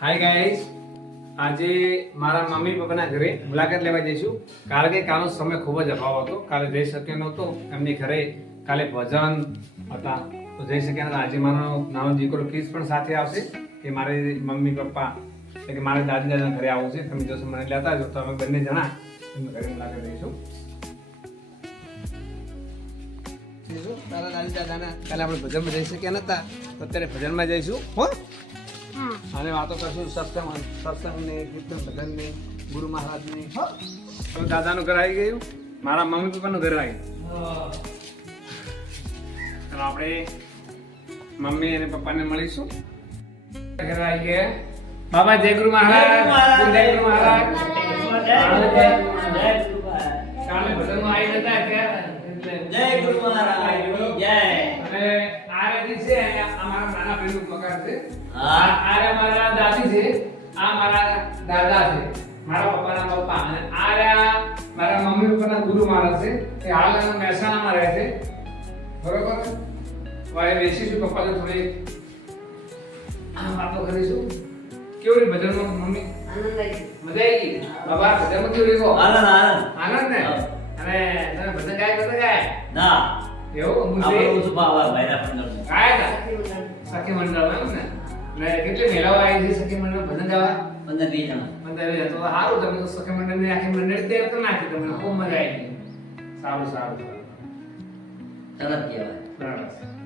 Hi guys આજે મારા mummy પપ્પાના ઘરે મુલાકાત લેવા જઈશું. કારણ કે કાલનો સમય ખૂબ જ અભાવ હતો. કાલે જઈ શક્યો નહોતો. એમની ઘરે કાલે ભજન હતા. તો જઈ શક્યા નહોતા. આજે મારો નાનો દીકરો કિસ પણ સાથે આવશે કે મારી મમ્મી પપ્પા એટલે કે મારા દાદી દાદાના ઘરે આવવું છે. તમે જોશો મને લેતા જો તો અમે બંને જણા ઘરે મુલાકાત લઈશું. તારા દાદી દાદાના કાલે આપણે ભજનમાં જઈ શક્યા નહોતા. અત્યારે ભજનમાં જઈશું. હો? અને વાતો કરશું સત્સંગ સત્સંગને કીર્તન ભજનને ગુરુ મહારાજને હો. હવે દાદાનું ઘર આવી ગયું? મારા મમ્મી પપ્પાનું ઘર આવી ગયું. આપણે મમ્મી અને પપ્પાને મળીશું. ઘર આવી ગયા. બાબા જય ગુરુ મહારાજ. જય ગુરુ મહારાજ. કાલે ભજનમાં આવી જતા જય ગુરુ મહારાજ. જય. અને આ રેતી છે આ મારા નાના ભાઈનું મકાન છે. હા. આ મારા દાદી છે આ મારા દાદા છે. મારા પપ્પાના પપ્પા. અને આ રહ્યા મારા મમ્મી પપ્પાના ગુરુ મહારાજ છે એ હાલ મહેસાણામાં રહે છે. બરોબર? હવે બેસીશું પપ્પા તો થોડી આ વાતો કરીશું. કેવું રે ભજનમાં મમ્મી? મજા આવી ગઈ? બાબા ભજનમાં કેવું રહ્યું? આનંદ આનંદ. આનંદ ને? અને તમે ભજન ગાય કરતા ગાય? ના. એવું? મુજે ઓછું ભાવ ભાઈના પંદર ગાય સખી મંડળ એમ ને? ને કેટલી મેળાવા આવી છે સખી મંડળ બધા જવા? પંદર વીસ જણા. પંદર તો તો સારું તમે તો સખી મંડળ ને આખી મંડળ તે તો નાખી તમને ખૂબ મજા આવી સારું સારું સરસ કહેવાય. બરાબર